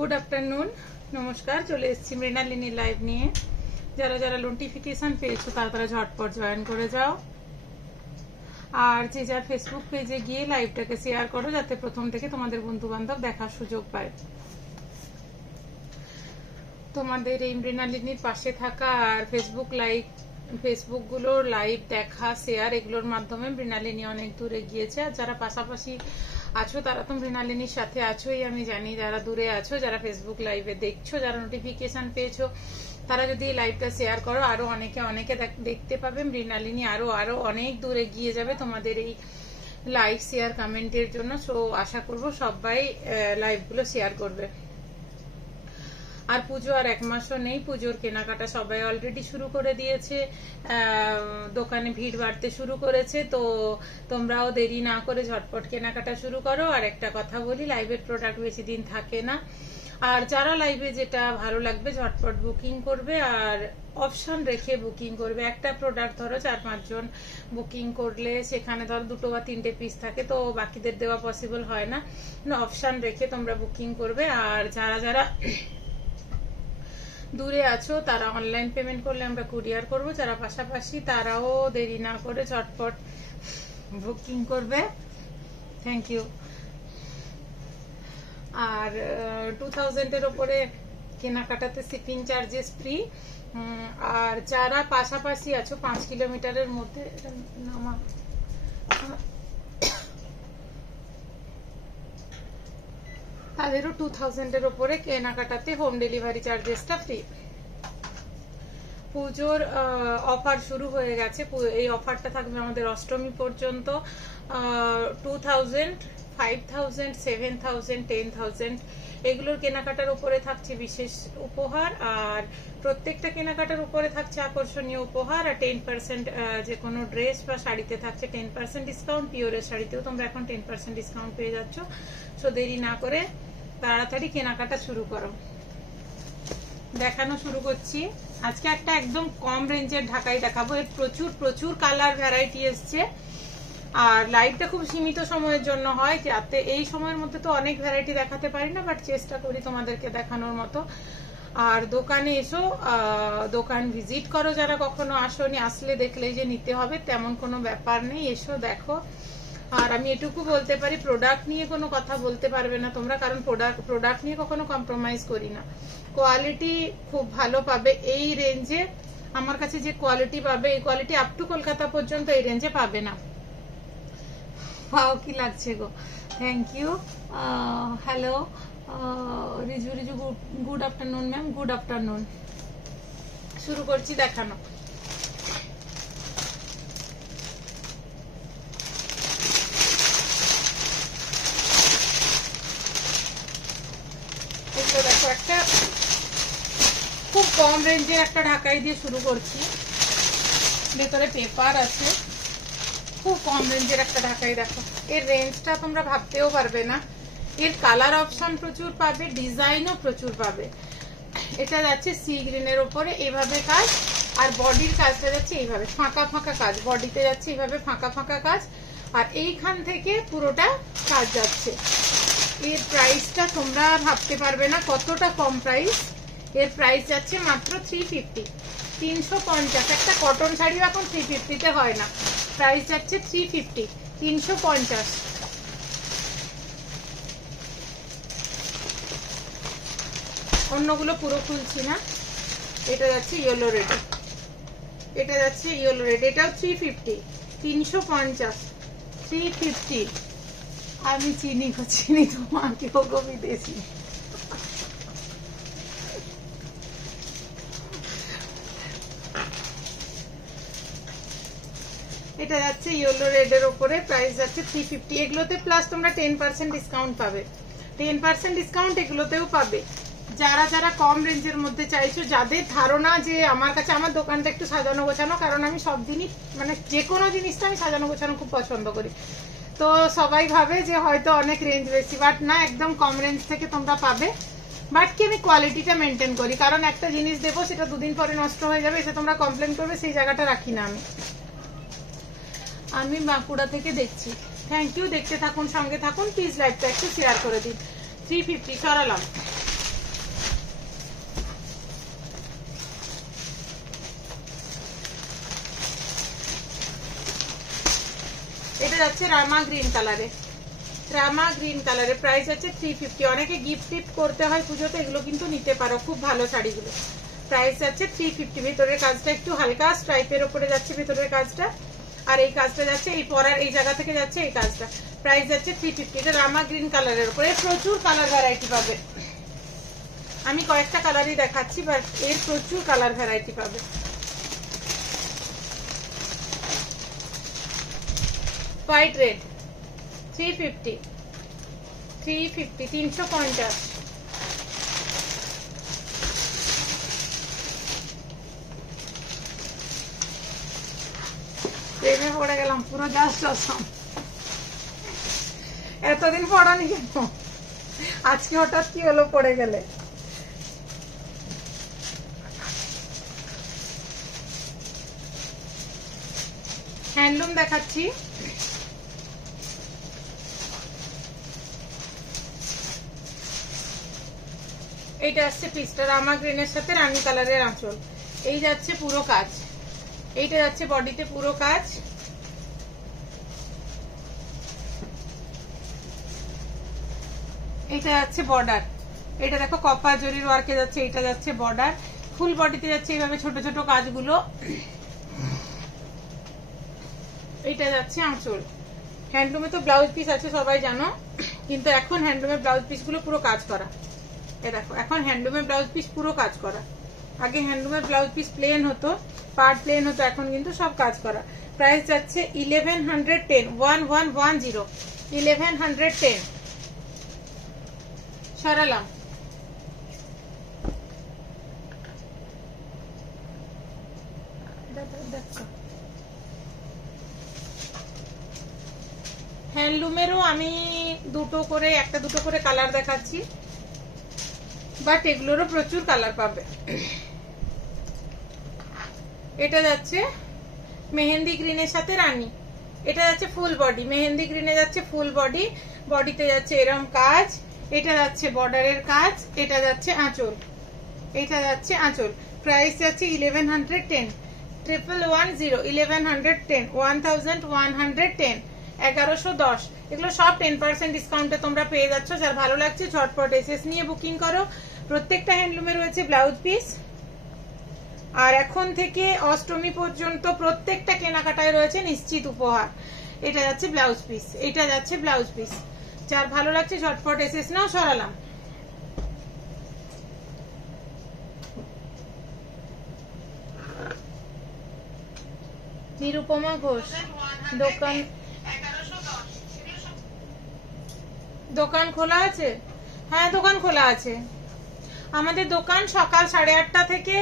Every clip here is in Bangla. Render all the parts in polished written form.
गुड आफ्टरनून नमस्कार चले एसेছি মৃণালিনী লাইভ নিয়ে যারা যারা নোটিফিকেশন পেয়েছো তারা ঝটপট জয়েন করে যাও আর যে যার ফেসবুক পেজে গিয়ে লাইভটাকে শেয়ার করো যাতে প্রথম থেকে তোমাদের বন্ধু বান্ধব দেখার সুযোগ পায় তোমাদের এই মৃণালিনীর পাশে থাকা আর ফেসবুক গুলোর লাইভ দেখা শেয়ার এগুলোর মাধ্যমে মৃণালিনী অনেক দূরে গিয়েছে আর যারা পাশাপাশি আছো তারা তো মৃণালিনীর সাথে আছোই আমি জানি যারা দূরে আছো যারা ফেসবুক লাইভে দেখছো যারা নোটিফিকেশন পেয়েছো তারা যদি এই লাইভটা শেয়ার করো আরো অনেকে দেখতে পাবে মৃণালিনী আরো অনেক দূরে গিয়ে যাবে তোমাদের এই লাইক শেয়ার কমেন্টের জন্য সো আশা করব সবাই লাইভগুলো শেয়ার করবে আর পুজো আর এক মাসও নেই পুজোর কেনাকাটা সবাই অলরেডি শুরু করে দিয়েছে দোকানে ভিড় বাড়তে শুরু করেছে তো তোমরাও দেরি না করে ঝটপট কেনাকাটা শুরু করো আর একটা কথা বলি লাইভের প্রোডাক্ট বেশি দিন থাকে না আর যারা লাইভে যেটা ভালো লাগবে ঝটপট বুকিং করবে আর অপশন রেখে বুকিং করবে একটা প্রোডাক্ট ধরো 4-5 জন বুকিং করলে সেখানে ধরো 2 বা 3টে পিস থাকে তো বাকিদের দেওয়া পসিবল হয় না অপশন রেখে তোমরা বুকিং করবে আর যারা যারা দূরে আছো তারা অনলাইন পেমেন্ট করলে আমরা কুরিয়ার করব যারা পাশাপাশি তারাও দেরি না করে ঝটপট বুকিং করবে থ্যাংক ইউ আর 2000 এর উপরে কেনাকাটাতে শিপিং চার্জেস ফ্রি আর যারা পাশাপাশি আছো 5 কিলোমিটারের মধ্যে তাদেরও 2000 এর উপরে কেনাকাটাতে হোম ডেলিভারি চার্জেসটা ফ্রি পুজোর অফার শুরু হয়ে গেছে এই অফারটা থাকবে আমাদের অষ্টমী পর্যন্ত 2000 5000 7000 10000 এগুলোর কেনাকাটার উপরে থাকছে বিশেষ উপহার আর প্রত্যেকটা কেনাকাটার উপরে থাকছে আকর্ষণীয় উপহার আর 10% যে কোনো ড্রেস বা শাড়িতে থাকছে 10% ডিসকাউন্ট পিওরের শাড়িতেও তোমরা এখন 10% ডিসকাউন্ট পেয়ে যাচ্ছ সো দেরি না করে তাড়াতাড়ি কেনাকাটা শুরু করো দেখানো শুরু করছি আজকে একটা একদম কম রেঞ্জের ঢাকাই দেখাবো এর প্রচুর কালার ভ্যারাইটি এসছে আর লাইভটা খুব সীমিত সময়ের জন্য হয় যাতে এই সময়ের মধ্যে তো অনেক ভ্যারাইটি দেখাতে পারি না বাট চেষ্টা করি তোমাদেরকে দেখানোর মতো আর দোকানে এসো দোকান ভিজিট করো যারা কখনো আসোনি আসলে দেখলেই যে নিতে হবে তেমন কোনো ব্যাপার নেই এসো দেখো আর আমি এটুকু বলতে পারি প্রোডাক্ট নিয়ে কোনো কথা বলতে পারবে না তোমরা কারণ প্রোডাক্ট নিয়ে কখনো কম্প্রোমাইজ করি না কোয়ালিটি খুব ভালো পাবে এই রেঞ্জে আমার কাছে যে কোয়ালিটি পাবে এই কোয়ালিটি আপ টু কলকাতা পর্যন্ত এই রেঞ্জে পাবে না वाओ কি লাগছে গো thank you hello Riju good afternoon ma'am good afternoon শুরু করছি দেখানো এগুলো দেখো একটা খুব কম রেঞ্জে একটা ঢাকাই দিয়ে শুরু করছি ভেতরে পেপার আছে খুব কম রেঞ্জের একটা ঢাকাই দেখো এর রেঞ্জটা তোমরা ভাবতেও পারবে না এর কালার অপশন প্রচুর পাবে ডিজাইনও প্রচুর পাবে এটা যাচ্ছে সি গ্রিনের উপরে এইভাবে কাজ আর বডির কাজটা যাচ্ছে এইভাবে ফাঁকা কাজ বডিতে যাচ্ছে এইভাবে ফাঁকা কাজ আর এইখান থেকে পুরোটা কাজ যাচ্ছে এর প্রাইসটা তোমরা ভাবতে পারবে না কতটা কম প্রাইস এর প্রাইস যাচ্ছে মাত্র 350 একটা কটন শাড়ি এখন 350 তে হয় না প্রাইস যাচ্ছে 350 অন্যগুলো পুরো খুলছি না এটা যাচ্ছে ইয়েলো রেড এটাও 350 আমি চিনি তোমাকে বিদেশি এটা যাচ্ছে ইয়েলো রেড এর উপরে প্রাইস যাচ্ছে 350 এগুলোতে প্লাস তোমরা 10% ডিসকাউন্ট পাবে 10% ডিসকাউন্ট এগুলোতেও পাবে যারা যারা কম রেঞ্জের মধ্যে চাইছো যাদের ধারণা যে আমার কাছে আমার দোকানটা একটু সাজানো গোছানো কারণ আমি সব দিনই মানে যে কোনো জিনিসটা আমি সাজানো গোছানো খুব পছন্দ করি তো সবাই ভাবে যে হয়তো অনেক রেঞ্জ বেশি বাট না একদম কম রেঞ্জ থেকে তোমরা পাবে বাট কি আমি কোয়ালিটিটা মেনটেন করি কারণ একটা জিনিস দেবো সেটা 2 দিন পরে নষ্ট হয়ে যাবে এসে তোমরা কমপ্লেন করবে সেই জায়গাটা রাখি না আমি বাঁকুড়া থেকে দেখছি থ্যাংক ইউ দেখতে থাকুন সঙ্গে থাকুন প্লিজ লাইভটা একটু শেয়ার করে দিন 350 সরালাম যাচ্ছে রামা গ্রিন কালারে, রামা গ্রিন কালারে, প্রাইস আছে 350। অনেকে গিফট টিফট করতে হয় পুজোতে, এগুলো কিন্তু নিতে পারো, খুব ভালো শাড়িগুলো। প্রাইস আছে 350। ভিতরের কাজটা একটু হালকা স্ট্রাইপের উপরে যাচ্ছে ভিতরের কাজটা, আর এই কাজটা যাচ্ছে এই পরার এই জায়গা থেকে যাচ্ছে এই কাজটা। প্রাইস যাচ্ছে 350। এটা রামা গ্রিন কালারের উপরে, প্রচুর কালার ভ্যারাইটি পাবে। আমি কয়েকটা কালারই দেখাচ্ছি, বাট এর প্রচুর কালার ভ্যারাইটি পাবে। White red 350, 350, 350। প্রেমে পড়ে গেলাম পুরো, জাস্ট অসম। এতদিন পড়ানি কেন, আজকে হঠাৎ কি হলো পড়ে গেলে? হ্যান্ডলুম দেখাচ্ছি। এইটা আসছে পিসটা রামা গ্রিনের সাথে রানী কালারের আঁচল। এই যাচ্ছে পুরো কাজ, এইটা যাচ্ছে বডিতে পুরো কাজ। এটা যাচ্ছে বর্ডার, এটা দেখো কপার জরির ওয়ার্কে যাচ্ছে, এটা যাচ্ছে বর্ডার। ফুল বডিতে যাচ্ছে এইভাবে ছোট ছোট কাজগুলো। এটা যাচ্ছে আঁচল। হ্যান্ডলুমে তো ব্লাউজ পিস আছে সবাই জানো, কিন্তু এখন হ্যান্ডলুমের ব্লাউজ পিস গুলো পুরো কাজ করা। এ দেখো এখন হ্যান্ডলুমের ব্লাউজ পিস পুরো কাজ করা। আগে হ্যান্ডলুমের ব্লাউজ পিস প্লেন হতো, পার্ট প্লেন হতো, এখন কিন্তু সব কাজ করা। প্রাইস যাচ্ছে 1110, 1110, 1110। সরালাম। হ্যান্ডলুমেরও আমি দুটো করে একটা দুটো করে কালার দেখাচ্ছি, বাট এগুলোরও প্রচুর কালার পাবে। এটা যাচ্ছে মেহেন্দি গ্রিনের সাথে রানী, এটা যাচ্ছে ফুল বডি, মেহেন্দি গ্রিনে যাচ্ছে ফুল বডি, বডিতে যাচ্ছে এরম কাজ, এটা যাচ্ছে বর্ডারের কাজ, এটা যাচ্ছে আঁচল, এটা যাচ্ছে আঁচল। প্রাইস যাচ্ছে 1110, 1110, 1110, 1110, 1110। এগুলো সব 10% ডিসকাউন্টে তোমরা পেয়ে যাচ্ছ। যার ভালো লাগছে ঝটপট এসএস নিয়ে বুকিং করো। প্রত্যেকটা হ্যান্ডলুমে রয়েছে ব্লাউজ পিস, আর এখন থেকে অষ্টমী পর্যন্ত প্রত্যেকটা কেনাকাটায় রয়েছে নিশ্চিত উপহার। এটা যাচ্ছে ব্লাউজ পিস, এটা যাচ্ছে ব্লাউজ পিস। যার ভালো লাগছে ঝটপট এসএস নাও। সরালাম। নিরুপমা ঘোষ দোকান খোলা আছে? হ্যাঁ দোকান খোলা আছে। আমাদের দোকান সকাল 8:30 থেকে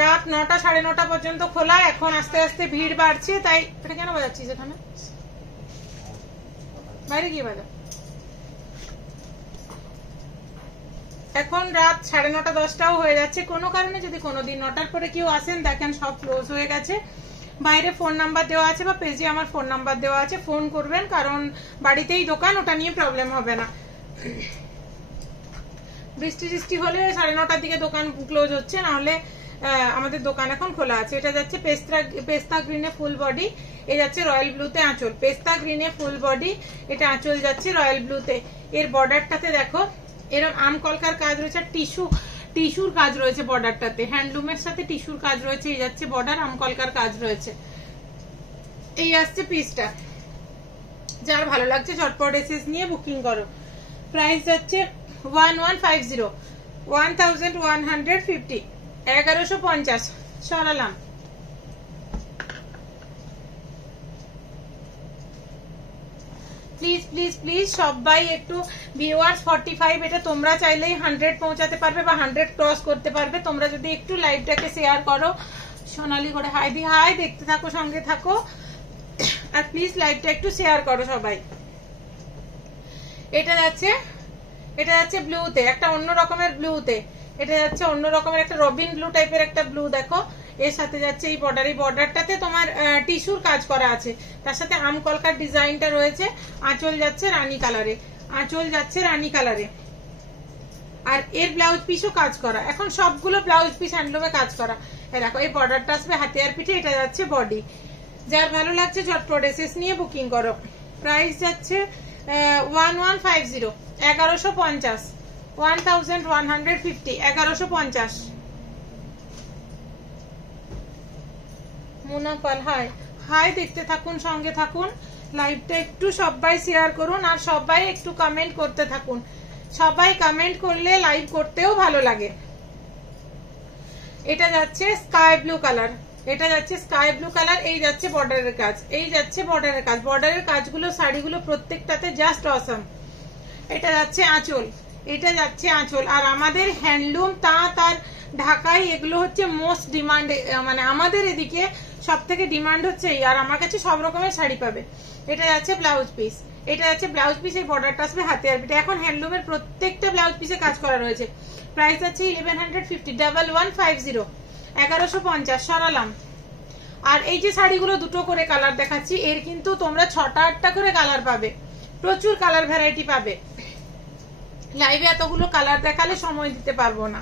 রাত 9টা 9:30 পর্যন্ত খোলা। এখন আস্তে আস্তে ভিড় বাড়ছে, তাই এটা কেন বাজাচ্ছিস এখানে? বাইরে গিয়ে বাজা। এখন রাত 9:30 10টাও হয়ে যাচ্ছে। কোনো কারণে যদি কোনোদিন 9টার পরে কেউ আসেন দেখেন সব ক্লোজ হয়ে গেছে, বাইরে ফোন নাম্বার দেওয়া আছে বা পেজে আমার ফোন নাম্বার দেওয়া আছে, ফোন করবেন, কারণ বাড়িতেই দোকান, ওটা নিয়ে প্রবলেম হবে না। বৃষ্টি টিষ্টি হলে 9:30টার দিকে দোকান ক্লোজ হচ্ছে, না হলে আমাদের দোকান এখন খোলা আছে। এটা যাচ্ছে পেস্তা গ্রিনে ফুল বডি, এ যাচ্ছে রয়্যাল ব্লুতে আঁচল। পেস্তা গ্রিনে ফুল বডি, এটা আঁচল যাচ্ছে রয়্যাল ব্লুতে। এর বর্ডারটাতে দেখো এরকম আম কলকার কাজ রয়েছে, টিস্যুর কাজ রয়েছে বর্ডারটাতে, হ্যান্ডলুমের সাথে টিস্যুর কাজ রয়েছে। এই যাচ্ছে বর্ডার, আম কলকার কাজ রয়েছে। এই আসছে পিসটা। যার ভালো লাগছে ঝটপট এসএস নিয়ে বুকিং করো। প্রাইস যাচ্ছে 1150, 1150, 1150। সরালাম। প্লিজ প্লিজ প্লিজ সবাই একটু ভিউয়ার্স 45, এটা তোমরা চাইলেই 100 পৌঁছাতে পারবে বা 100 ক্রস করতে পারবে। তোমরা যদি একটু লাইভটাকে শেয়ার করো। সোনালি করে হাই দি, হাই, দেখতে থাকো, সঙ্গে থাকো, আর প্লিজ লাইভটা একটু শেয়ার করো সবাই। এটা যাচ্ছে ব্লুতে, একটা অন্য রকমের ব্লুতে। এটা যাচ্ছে অন্য রকমের একটা রবিন ব্লু টাইপের একটা ব্লু। দেখো এর সাথে যাচ্ছে এই বর্ডার, এই বর্ডারটাতে তোমার টিস্যুর কাজ করা আছে, তার সাথে আম কলকার ডিজাইনটা রয়েছে। আঁচল যাচ্ছে রানী কালারে, আঁচল যাচ্ছে রানী কালারে, আর এর ব্লাউজ পিসও কাজ করা। এখন সবগুলো ব্লাউজ পিস হ্যান্ডলুমে কাজ করা। দেখো এই বর্ডারটা আসবে হাতিয়ার পিঠে, এটা যাচ্ছে বডি। যার ভালো লাগছে ঝটপট এসএস নিয়ে বুকিং করো। প্রাইস যাচ্ছে 1150, 1150, 1150, 1150। মুনাফাল হাই হাই, দেখতে থাকুন, সঙ্গে থাকুন, লাইভটা একটু সবাই শেয়ার করুন আর সবাই একটু কমেন্ট করতে থাকুন। সবাই কমেন্ট করলে লাইভ করতেও ভালো লাগে। এটা যাচ্ছে স্কাই ব্লু কালার, এটা যাচ্ছে স্কাই ব্লু কালার। এই যাচ্ছে বর্ডারের কাজ, এই যাচ্ছে বর্ডারের কাজ। বর্ডারের কাজগুলো শাড়িগুলো প্রত্যেকটাতে জাস্ট অসম। এটা যাচ্ছে আঁচল, এটা যাচ্ছে আঁচল। আর আমাদের হ্যান্ডলুম তাঁত আর ঢাকাই এগুলো হচ্ছে মোস্ট ডিমান্ড, মানে আমাদের এদিকে সব থেকে ডিমান্ড হচ্ছে এই। আর আমার কাছে সব রকমের শাড়ি পাবে। এটা যাচ্ছে ব্লাউজ পিস, এটা যাচ্ছে ব্লাউজ পিস। এই বর্ডারটা আসবে হাতে আর পিঠে। এখন হ্যান্ডলুমের প্রত্যেকটা ব্লাউজ পিসে কাজ করা রয়েছে। প্রাইস আছে 1150, 1150, 1150। সরালাম। আর এই যে শাড়িগুলো দুটো করে কালার দেখাচ্ছি, এর কিন্তু তোমরা 6টা-8টা করে কালার পাবে, প্রচুর কালার ভ্যারাইটি পাবে। লাইভে এতগুলো কালার দেখালে সময় দিতে পারবো না,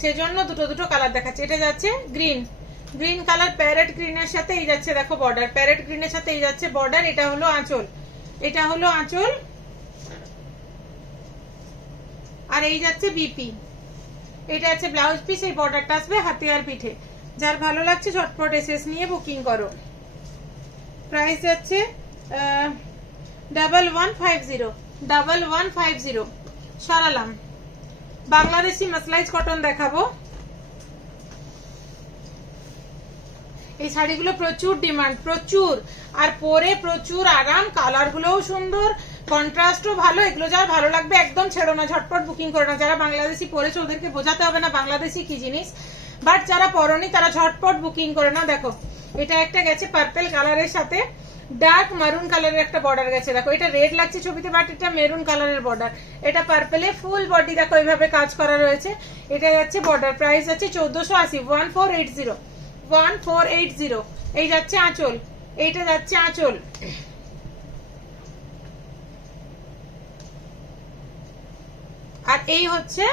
সেজন্য দুটো দুটো কালার দেখাচ্ছি। এটা যাচ্ছে গ্রিন, গ্রিন কালার, প্যারেট গ্রিনের সাথে এই যাচ্ছে দেখো বর্ডার, প্যারেট গ্রিনের সাথে এই যাচ্ছে বর্ডার। এটা হলো আঁচল, এটা হলো আঁচল। আর এই যাচ্ছে বিপি, এটা আছে ব্লাউজ পিস। এই বর্ডারটা আসবে হাতে আর পিঠে। যার ভালো লাগছে ঝটপট এসএস নিয়ে বুকিং করো। প্রাইস যাচ্ছে 1150, 1150। সরালাম। বাংলাদেশি মাসলাইজ কটন দেখাবো। এই শাড়িগুলো প্রচুর ডিমান্ড, প্রচুর, আর পরে প্রচুর আরাম। কালার গুলোও সুন্দর, কন্ট্রাস্টও ভালো। এগুলো যারা ভালো লাগবে একদম ছেড়ো না, ঝটপট বুকিং করো না। যারা বাংলাদেশি পরেছে ওদেরকে বোঝাতে হবে না বাংলাদেশি কি জিনিস, বাট যারা পরনি তারা ঝটপট বুকিং করে না। দেখো এটা একটা গেছে পার্পল কালারের সাথে ডার্ক মারুন কালারের একটা বর্ডার গেছে। দেখো এটা রেড লাগছে ছবিতে, বাট এটা মেরুন কালারের বর্ডার। এটা পার্পলে ফুল বডি দেখো এইভাবে কাজ করা রয়েছে। এটা যাচ্ছে বর্ডার। প্রাইস আছে 1480, 1480, 1480। এই যাচ্ছে আঁচল, এইটা যাচ্ছে আঁচল। আর এই হচ্ছে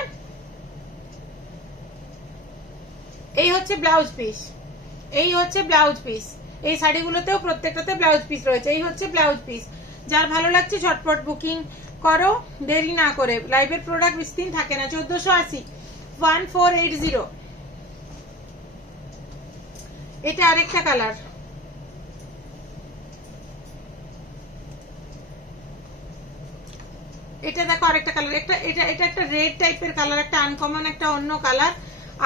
ব্লাউজ পিস, এই হচ্ছে ব্লাউজ পিস। এই শাড়িগুলোতেও প্রত্যেকটাতে ব্লাউজ পিস রয়েছে। এই হচ্ছে ব্লাউজ পিস। যার ভালো লাগছে ঝটপট বুকিং করো, দেরি না করে। লাইভের প্রোডাক্ট বেশি দিন থাকে না। 1480, 1480। এটা আরেকটা কালার, এটা দেখো আরেকটা কালার। এটা একটা রেড টাইপের কালার, একটা আনকমন একটা অন্য কালার।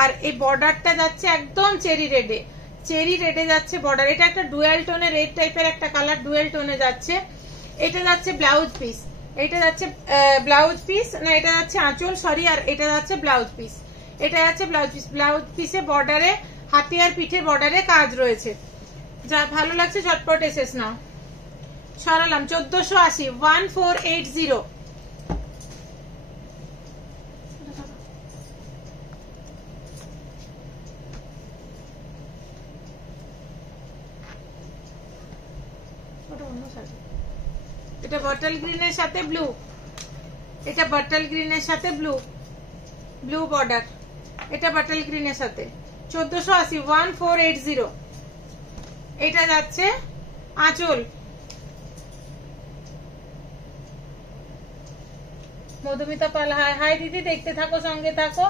আর এই বর্ডারটা যাচ্ছে একদম চেরি রেডে, চেরি রেডে যাচ্ছে বর্ডার। এটা একটা ডুয়েল টোনে রেড টাইপের একটা কালার, ডুয়েল টোনে যাচ্ছে। এটা যাচ্ছে ব্লাউজ পিস, এটা যাচ্ছে ব্লাউজ পিস না, এটা যাচ্ছে আঁচল, সরি। আর এটা যাচ্ছে ব্লাউজ পিস, এটা যাচ্ছে ব্লাউজ পিস। ব্লাউজ পিসে বর্ডারে হাতে আর পিঠে বর্ডারে কাজ রয়েছে। যা ভালো লাগছে ঝটপট এসেস নাও। সরালাম। 1480, 1480। এটা বটল গ্রিনের সাথে ব্লু, এটা বটল গ্রিনের সাথে ব্লু, ব্লু বর্ডার। এটা বটল গ্রিনের সাথে 1480, 1480। এটা যাচ্ছে আঁচল। মধুমিতা পাল হাই, হাই দিদি, দেখতে থাকো, সঙ্গে থাকো।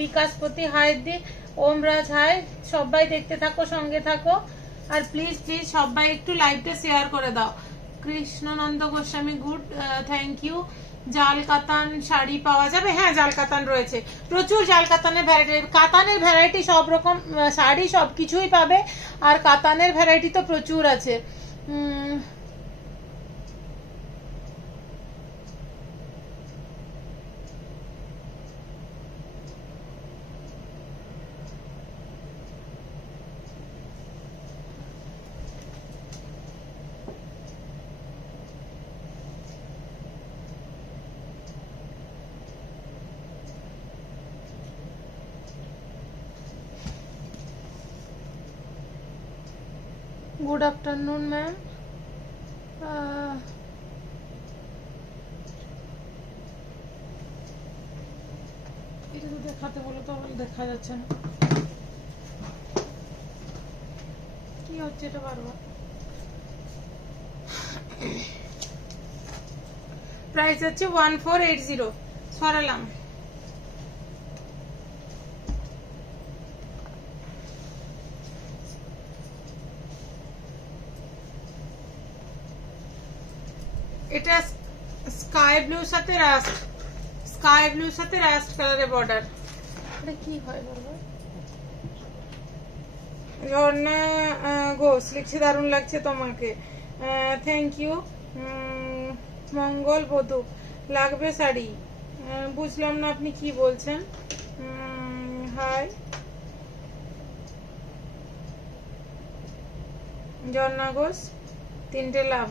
বিকাশপতি হাই দি, ওমরাজ হাই। সবাই দেখতে থাকো, সঙ্গে থাকো। আর প্লিজ প্লিজ সবাই একটু লাইভটা শেয়ার করে দাও। Krishnananda Goswami, good, thank you. জাল কাতান শাড়ি পাওয়া যাবে? হ্যাঁ, জাল কাতান রয়েছে, প্রচুর জাল কাতানের ভ্যারাইটি। কাতানের ভ্যারাইটি সব রকম শাড়ি সবকিছুই পাবে। আর কাতানের ভ্যারাইটি তো প্রচুর আছে। Good afternoon ma'am. এটা তো দেখাতে বলো তো, দেখা যাচ্ছে না কি হচ্ছে এটা বারবার। প্রাইস হচ্ছে 1480। সরালাম। এটা স্কাই ব্লুর সাথে রাস্ট, স্কাই ব্লুর সাথে রাস্ট কালারের বর্ডার। এটা কি হয় বলবো? ঝর্ণা ঘোষ লিখছে দারুণ লাগছে তোমাকে, থ্যাংক ইউ। মঙ্গল বধূ লাগবে শাড়ি, বুঝলাম না আপনি কি বলছেন। হাই ঝর্ণা ঘোষ, 3টে লাভ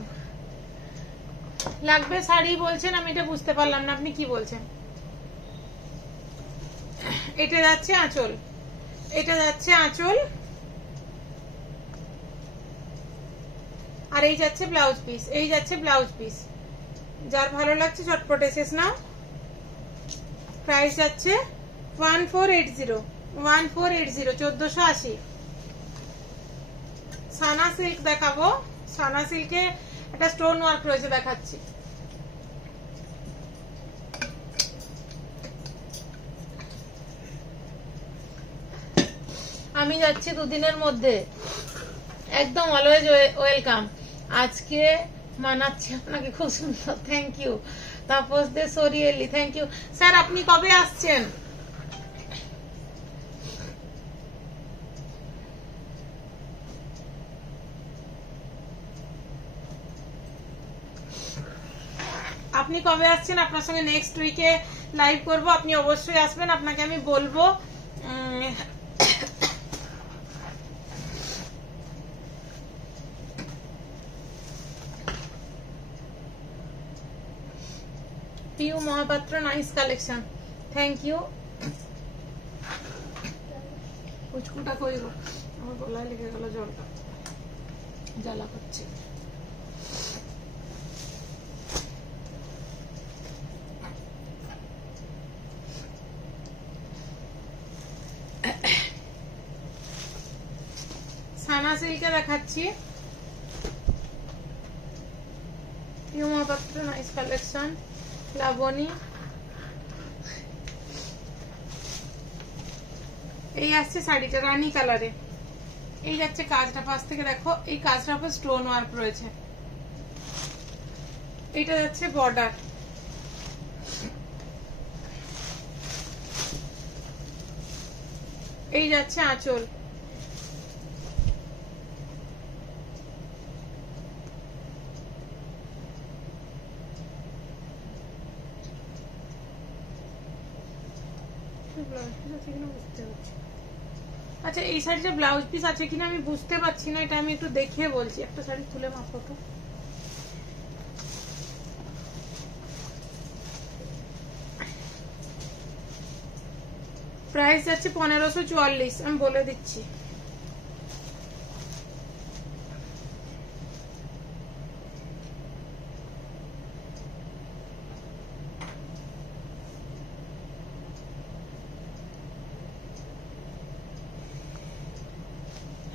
লাগবে শাড়ি বলছেন, আমি এটা বুঝতে পারলাম না আপনি কি বলছেন। এটা যাচ্ছে আঁচল, এটা যাচ্ছে আঁচল, আর এই যাচ্ছে ব্লাউজ পিস, এই যাচ্ছে ব্লাউজ পিস। যার ভালো লাগছে চটপট এসেস নাও। প্রাইস যাচ্ছে 1480, 1480, 1480। সানা সিল্ক দেখাবো, সানা সিল্কে একটা স্টোন ওয়ার্ক রয়েছে, দেখাচ্ছি। আমি যাচ্ছি দুদিনের মধ্যে, একদম অলওয়েজ ওয়েলকাম। আজকে মানাচ্ছি আপনাকে, খুব সুন্দর, থ্যাংক ইউ। তাপস দে সরিয়েলি, থ্যাংক ইউ স্যার। আপনি কবে আসছেন? আপনি কবে আসছেন? আপনার সঙ্গে নেক্সট উইকে লাইভ করব, আপনি অবশ্যই আসবেন, আপনাকে আমি বলবো। Piu Mahapatra, nice collection, thank you. কুচকুটা কই গো, আমার গলায় লেগে গেল, জলটা জ্বালা করছে। সানা সিল্কে দেখাচ্ছি, পিউ মহাপাত্র, নাইস কালেকশন। লাবণী, এই আসছে শাড়িটা রানী কালারে, এই যাচ্ছে কাজটা, পাশ থেকে দেখো এই কাজটার উপর স্টোন ওয়ার্ক রয়েছে। এটা যাচ্ছে বর্ডার, এই যাচ্ছে আঁচল। আচ্ছা, এই শাড়িটা ব্লাউজ পিস আছে কিনা আমি বুঝতে পারছি না, এটা আমি একটু দেখে বলছি। একটা শাড়ি খুলে মাপো তো। প্রাইস যাচ্ছে 1544, আমি বলে দিচ্ছি।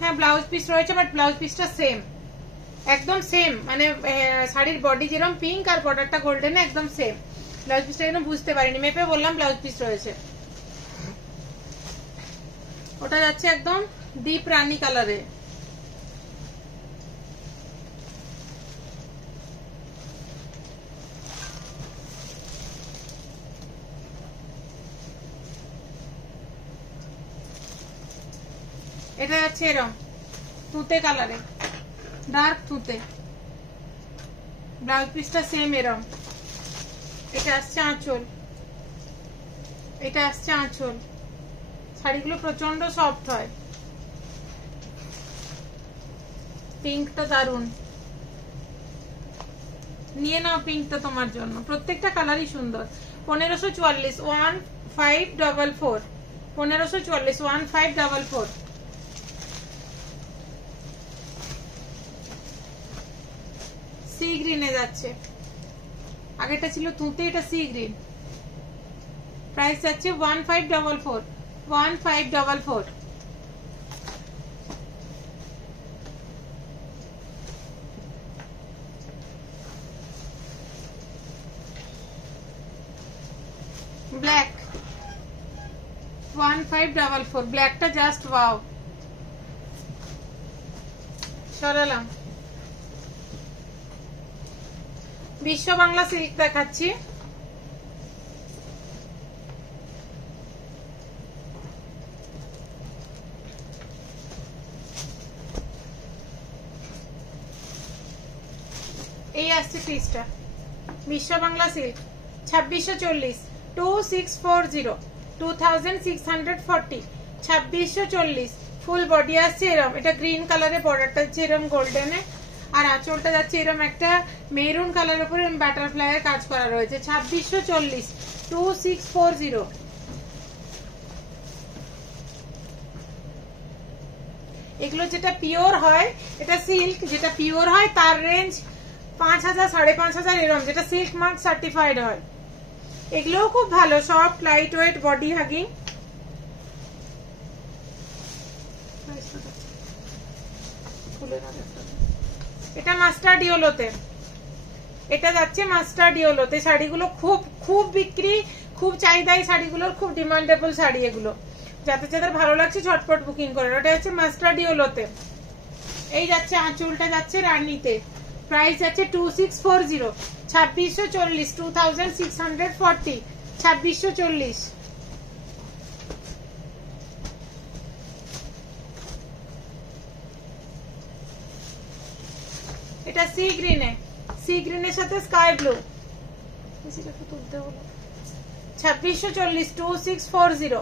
হ্যাঁ ব্লাউজ পিস রয়েছে, বাট ব্লাউজ পিসটা সেম, একদম সেম, মানে শাড়ির বডি যেরকম পিঙ্ক আর বর্ডারটা গোল্ডেন, একদম সেম। ব্লাউজ পিসটা একদম বুঝতে পারিনি, মেপে বললাম ব্লাউজ পিস রয়েছে। ওটা যাচ্ছে একদম ডিপ রানী কালারে। এটা যাচ্ছে এরকম তুতে কালারে, ডার্ক তুতে, ব্লাউজ পিসটা সেম এরকম। এটা আসছে আঁচল, এটা আসছে আঁচল। শাড়িগুলো প্রচন্ড সফট হয়, পিঙ্কটা দারুন, নিয়ে নাও পিঙ্কটা তোমার জন্য, প্রত্যেকটা কালারই সুন্দর। 1544, 1544, 1544, 1544। সি গ্রিনে যাচ্ছে, আগেটা ছিল তুতে, এটা সি গ্রিন। প্রাইস যাচ্ছে 1544, 1544। ব্ল্যাক 1544 ব্ল্যাকটা জাস্ট ওয়াও। সরালাম। বিশ্ব বাংলা সিল্ক দেখাচ্ছি। এই আসছে পিসটা বিশ্ব বাংলা সিল্ক 2640 2640 2640 2640 ফুল বডি আসছে এরম, এটা গ্রিন কালারে বর্ডারটা হচ্ছে এরম গোল্ডেনে, আর আঁচলটা যাচ্ছে এরম একটা মেরুন কালারের উপরে বাটারফ্লাই এর কাজ করা রয়েছে। 2640 2640। এগুলো যেটা পিওর হয়, এটা সিল্ক যেটা পিওর হয় তার রেঞ্জ 5000 5500 এরম, যেটা সিল্ক মার্ক সার্টিফাইড হয়। এগুলোও খুব ভালো, soft light weight body hugging. এটা মাস্টার্ড ইয়েলোতে, এটা যাচ্ছে মাস্টার্ড ইয়েলোতে। শাড়িগুলো খুব খুব বিক্রি, খুব চাহিদা, এই শাড়িগুলোর খুব ডিমান্ডেবল শাড়ি এগুলো। যাদের যাদের ভালো লাগছে ঝটপট বুকিং করে। ওটা হচ্ছে মাস্টার্ড ইয়েলোতে। এই যাচ্ছে আঁচলটা যাচ্ছে রানীতে, প্রাইস আছে 2640 2640 2640 2640। এটা সি গ্রিনে, সি গ্রিনের সাথে স্কাই ব্লু। 2640 2640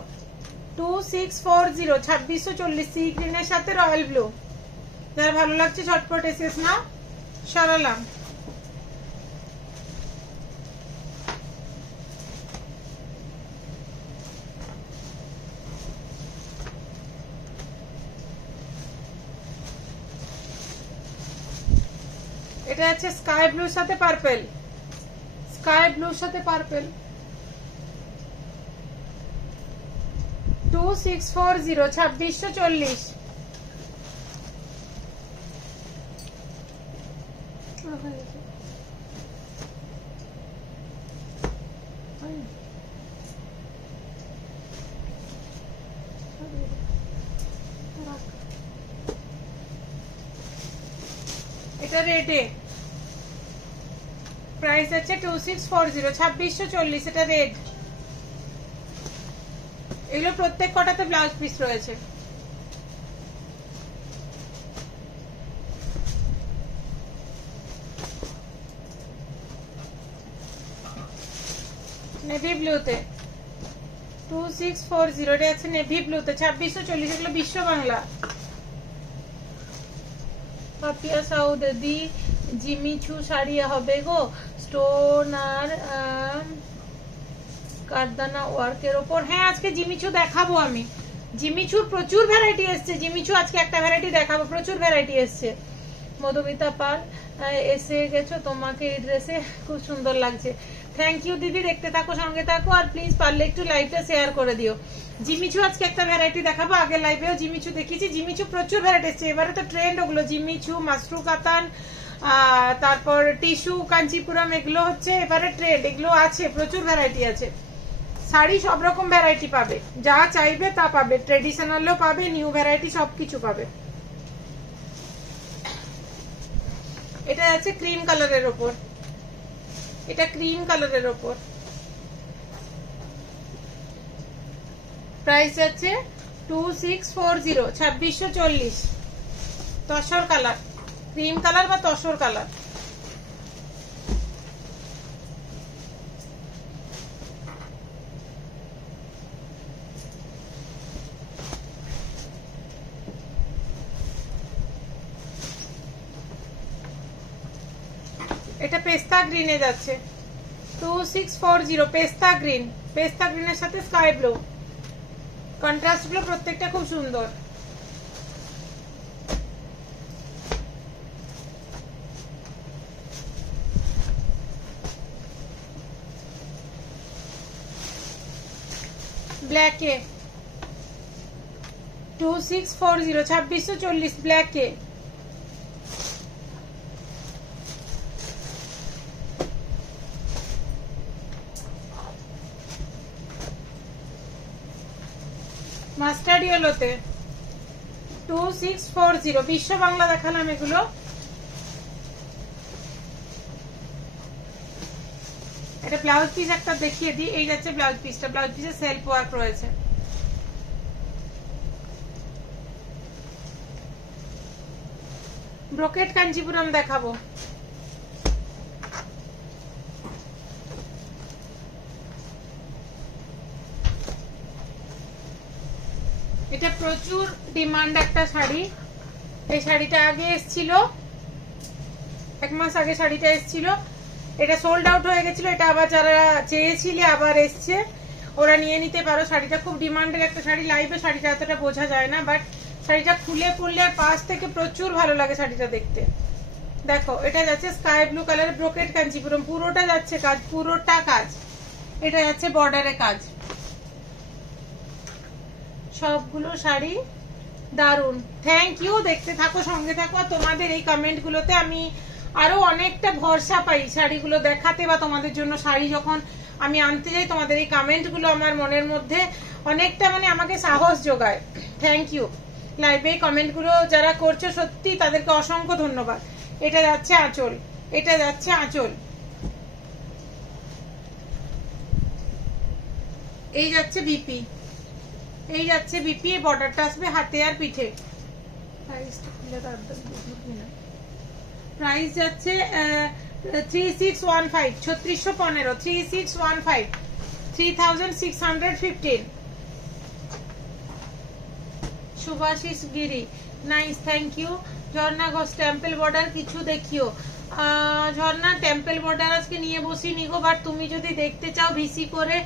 2640 2640 সি গ্রিনের সাথে রয়্যাল ব্লু। যারা ভালো লাগছে ঝটপট এসেস না। সরালাম। এটা আছে স্কাই ব্লুর সাথে পার্পল, স্কাই ব্লুর সাথে পার্পল। 2640 2640। এটা রেডে, প্রাইস আছে 2640 2640। এটা রেড। এগুলো প্রত্যেক কটাতে ব্লাউজ পিস রয়েছে। নেভি ব্লুতে 2640, এটা আছে নেভি ব্লুতে 2640। এগুলো বিশ্ব বাংলা। পাপিয়া সাউদি জিমিচু শাড়ি হবে গো, স্টোন আর কারদানা ওয়ার্কের ওপর। হ্যাঁ আজকে জিমিচু দেখাবো আমি। জিমিচুর প্রচুর ভ্যারাইটি এসছে। জিমিচু আজকে একটা ভ্যারাইটি দেখাবো, প্রচুর ভ্যারাইটি এসছে। মধুমিতা পাল এসে গেছো, তোমাকে এই ড্রেসে খুব সুন্দর লাগছে। থ্যাংক ইউ দিদি, দেখতে থাকো, সঙ্গে থাকো, আর প্লিজ পারলে একটু লাইভটা শেয়ার করে দিও। জিমিচু আজকে একটা ভ্যারাইটি দেখাবো। আগের লাইভেও জিমিচু দেখিয়েছি। জিমিচু প্রচুর ভ্যারাইটি এসছে। এবারে তো ট্রেন্ড ওগুলো, জিমিচু, মাশরু কাতান, তারপর টিস্যু, কাঞ্চিপুরম, এগুলো হচ্ছে এবারে ট্রেন্ড। এগুলো আছে, প্রচুর ভ্যারাইটি আছে। শাড়ি সব রকম ভ্যারাইটি পাবে, যা চাইবে তা পাবে। ট্রেডিশনালও পাবে, নিউ ভ্যারাইটি সবকিছু পাবে। এটা আছে ক্রিম কালারের ওপর, এটা ক্রিম কালারের ওপর। প্রাইস আছে 2640 2640। তসর কালার, ক্রিম কালার বা তসর কালার। এটা পেস্তা গ্রিনে যাচ্ছে 2640 পেস্তা গ্রিন, পেস্তা গ্রিনের সাথে স্কাই ব্লু। কন্ট্রাস্ট গুলো প্রত্যেকটা খুব সুন্দর। ব্ল্যাকে 2640 2640 ব্ল্যাকে। ইয়েলোতে 2640 বিশ্ব বাংলা দেখালাম এগুলো। এটা ব্লাউজ পিস একটা দেখিয়ে দিই, এই যাচ্ছে ব্লাউজ পিসটা, ব্লাউজ পিসে সেলফ ওয়ার্ক রয়েছে। ব্রোকেট কাঞ্জিপুরম দেখাবো, এটা প্রচুর ডিমান্ড একটা শাড়ি। এই শাড়িটা আগে এসেছিল, 1 মাস আগে শাড়িটা এসেছিল, এটা সোল্ড আউট হয়ে গেছিল, এটা আবার যারা চেয়েছিলে আবার এসছে, ওরা নিয়ে নিতে পারো। শাড়িটা খুব ডিমান্ডের একটা শাড়ি, লাইভে শাড়িটা এতটা বোঝা যায় না, বাট শাড়িটা খুলে পরলে পাশ থেকে প্রচুর ভালো লাগে শাড়িটা দেখতে। দেখো এটা যাচ্ছে স্কাই ব্লু কালারের ব্রোকেট কাঞ্জিপুরম, পুরোটা যাচ্ছে কাজ, পুরোটা কাজ। এটা যাচ্ছে বর্ডারে কাজ। সবগুলো শাড়ি দারুন, থ্যাংক ইউ, দেখতে থাকো, সঙ্গে থাকো। তোমাদের এই কমেন্ট গুলোতে আমি আরো অনেকটা ভরসা পাই শাড়িগুলো দেখাতে, বা তোমাদের জন্য শাড়ি যখন আমি আনতে যাই, তোমাদের এই কমেন্ট গুলো আমার মনের মধ্যে অনেকটা মানে আমাকে সাহস যোগায়। Thank you. লাইভে কমেন্ট গুলো যারা করছো সত্যি তাদেরকে অসংখ্য ধন্যবাদ। এটা যাচ্ছে আঁচল, এটা যাচ্ছে আঁচল, এই যাচ্ছে বিপি, এই যাচ্ছে বিপি, বর্ডারটা আসবে হাতে আর পিঠে। প্রাইস যাচ্ছে 3615, 3615, 3615, 3615। Subhashis Giri, nice, thank you. Jharna Ghosh, temple border কিছু দেখিও। ঝর্ণা টেম্পল বর্ডার আজকে নিয়ে বসিনি গো, বাট তুমি যদি দেখতে চাও ভিসি করে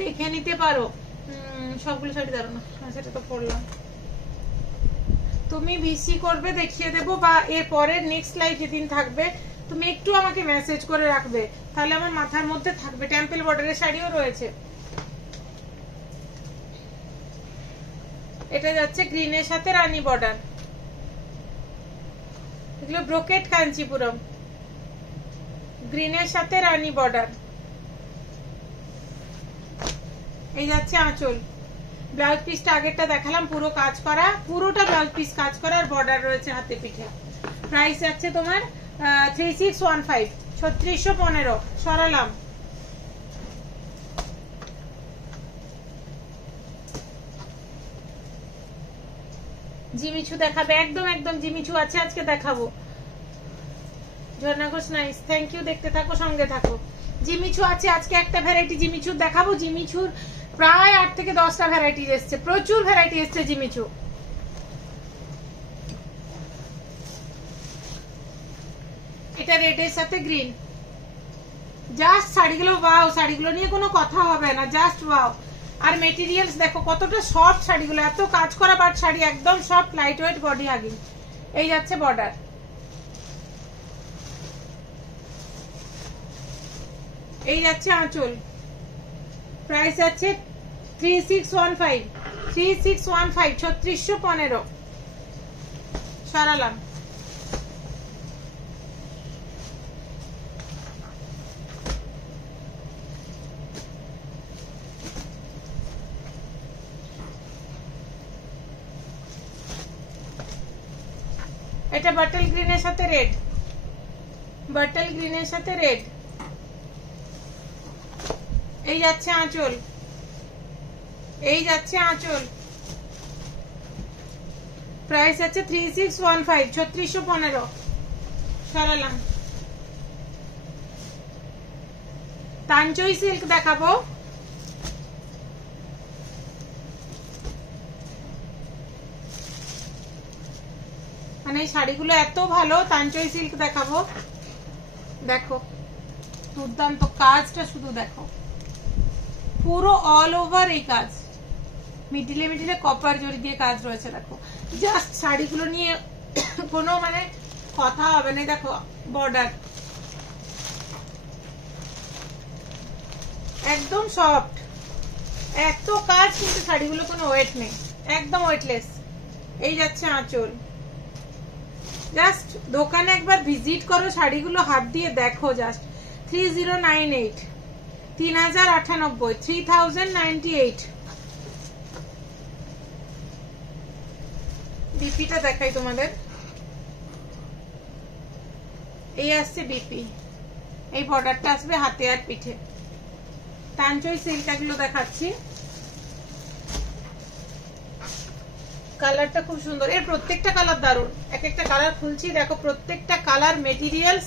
দেখে নিতে পারো। সবগুলো শাড়ি দাঁড়ানো, সেটা তো পড়লাম। তুমি ভিসি করবে দেখিয়ে দেবো, বা এর পরের নেক্সট লাইভ যেদিন থাকবে তুমি একটু আমাকে মেসেজ করে রাখবে, তাহলে আমার মাথার মধ্যে থাকবে। টেম্পল বর্ডারের শাড়িও রয়েছে। এটা যাচ্ছে গ্রিনের সাথে রানী বর্ডার, এগুলো ব্রোকেট কাঞ্চিপুরম, গ্রিনের সাথে রানী বর্ডার। এই যাচ্ছে আঁচল, ব্লাউজ পিসটা আগেরটা দেখালাম, পুরো কাজ করা, পুরোটা ব্লাউজ পিস কাজ করা, আর বর্ডার রয়েছে হাতে পিঠে। প্রাইস যাচ্ছে তোমার 3615, 3615। সরালাম। জিমিচু দেখাবে, একদম একদম জিমিচু আছে আজকে দেখাবো। ঝর্ণা ঘোষ, নাইস, থ্যাংক ইউ, দেখতে থাকো, সঙ্গে থাকো। জিমিচু আছে আজকে একটা ভ্যারাইটি জিমিচুর দেখাবো। জিমিচুর প্রায় 8 থেকে 10টা ভ্যারাইটি এসছে, প্রচুর ভ্যারাইটি এসছে জিমিচু। এটা রেডের সাথে গ্রিন, জাস্ট শাড়িগুলো ওয়াও, শাড়িগুলো নিয়ে কোনো কথা হবে না, জাস্ট ওয়াও। আর মেটেরিয়ালস দেখো কতটা সফট শাড়িগুলো, এত কাজ করা বাট শাড়ি একদম soft, light weight, body hugging. এই যাচ্ছে বর্ডার, এই যাচ্ছে আঁচল। প্রাইস যাচ্ছে 3615, 3615, 3615। সরালাম। এটা বাটল গ্রিনের সাথে রেড, বাটল গ্রিনের সাথে রেড। এই যাচ্ছে আঁচল, এই যাচ্ছে আঁচল। প্রাইস আছে 3615, 3615। সরালাম। তাঞ্চই সিল্ক দেখাবো, মানে এই শাড়িগুলো এত ভালো। তাঞ্চই সিল্ক দেখাবো, দেখো দুর্দান্ত কাজটা, শুধু দেখো পুরো অল ওভার এই কাজ, মিডিলে মিডিলে কপার জড়ি দিয়ে কাজ রয়েছে। দেখো জাস্ট শাড়িগুলো নিয়ে কোনো মানে কথা হবে না। দেখো বর্ডার একদম সফট, এত কাজ, কিন্তু শাড়িগুলো কোনো ওয়েট নেই, একদম ওয়েটলেস। এই যাচ্ছে আঁচল। জাস্ট দোকানে একবার ভিজিট করো, শাড়িগুলো হাত দিয়ে দেখো। জাস্ট 3098, 3098, 3098। বিপিটা দেখাই তোমাদের। এই আসছে বিপি, এই বর্ডারটা আসবে হাতে আর পিঠে। তানচই সিল্ক গুলো দেখাচ্ছি, কালারটা খুব সুন্দর, এর প্রত্যেকটা কালার দারুন। এক একটা কালার খুলছি, দেখো প্রত্যেকটা কালার মেটেরিয়ালস